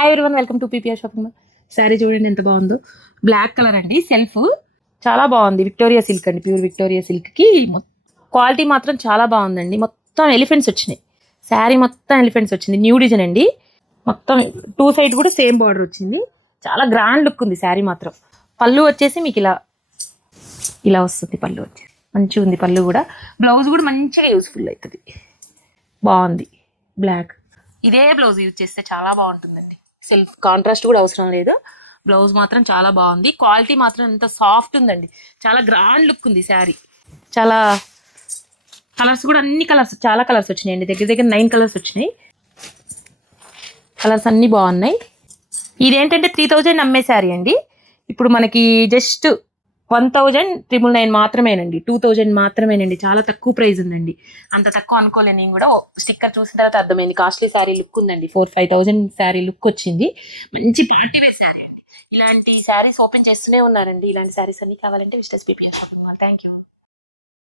Hi everyone, welcome to PPR shopping mall. Sari చూడండి ఎంత బాగుందో. బ్లాక్ కలర్ అండి, సెల్ఫ్ చాలా బాగుంది. విక్టోరియా సిల్క్ అండి, ప్యూర్ విక్టోరియా సిల్క్కి క్వాలిటీ మాత్రం చాలా బాగుందండి. మొత్తం ఎలిఫెంట్స్ వచ్చినాయి, శారీ మొత్తం ఎలిఫెంట్స్ వచ్చింది. న్యూ డిజైన్ అండి, మొత్తం టూ సైడ్ కూడా సేమ్ బార్డర్ వచ్చింది. చాలా గ్రాండ్ లుక్ ఉంది శారీ మాత్రం. పళ్ళు వచ్చేసి మీకు ఇలా ఇలా వస్తుంది. పళ్ళు వచ్చేసి మంచిగా ఉంది. పళ్ళు కూడా, బ్లౌజ్ కూడా మంచిగా యూస్ఫుల్ అవుతుంది. బాగుంది బ్లాక్. ఇదే బ్లౌజ్ యూజ్ చేస్తే చాలా బాగుంటుందండి. సెల్ఫ్ కాంట్రాస్ట్ కూడా అవసరం లేదు. బ్లౌజ్ మాత్రం చాలా బాగుంది. క్వాలిటీ మాత్రం ఎంత సాఫ్ట్ ఉందండి. చాలా గ్రాండ్ లుక్ ఉంది శారీ. చాలా కలర్స్ కూడా, అన్ని కలర్స్, చాలా కలర్స్ వచ్చినాయండి. దగ్గర దగ్గర 9 కలర్స్ వచ్చినాయి. కలర్స్ అన్నీ బాగున్నాయి. ఇదేంటంటే 3000 అమ్మే శారీ అండి. ఇప్పుడు మనకి జస్ట్ 1999 మాత్రమేనండి. 2000 మాత్రమేనండి. చాలా తక్కువ ప్రైస్ ఉందండి. అంత తక్కువ అనుకోలేదు నేను కూడా. స్టిక్కర్ చూసిన తర్వాత అర్థమైంది. కాస్ట్లీ శారీ లుక్ ఉందండి. 4-5,000 శారీ లుక్ వచ్చింది. మంచి పార్టీ వేర్ శారీ అండి. ఇలాంటి శారీస్ ఓపెన్ చేస్తూనే ఉన్నారండి. ఇలాంటి శారీస్ అన్ని కావాలంటే visit PPR shopping mall. Thank you.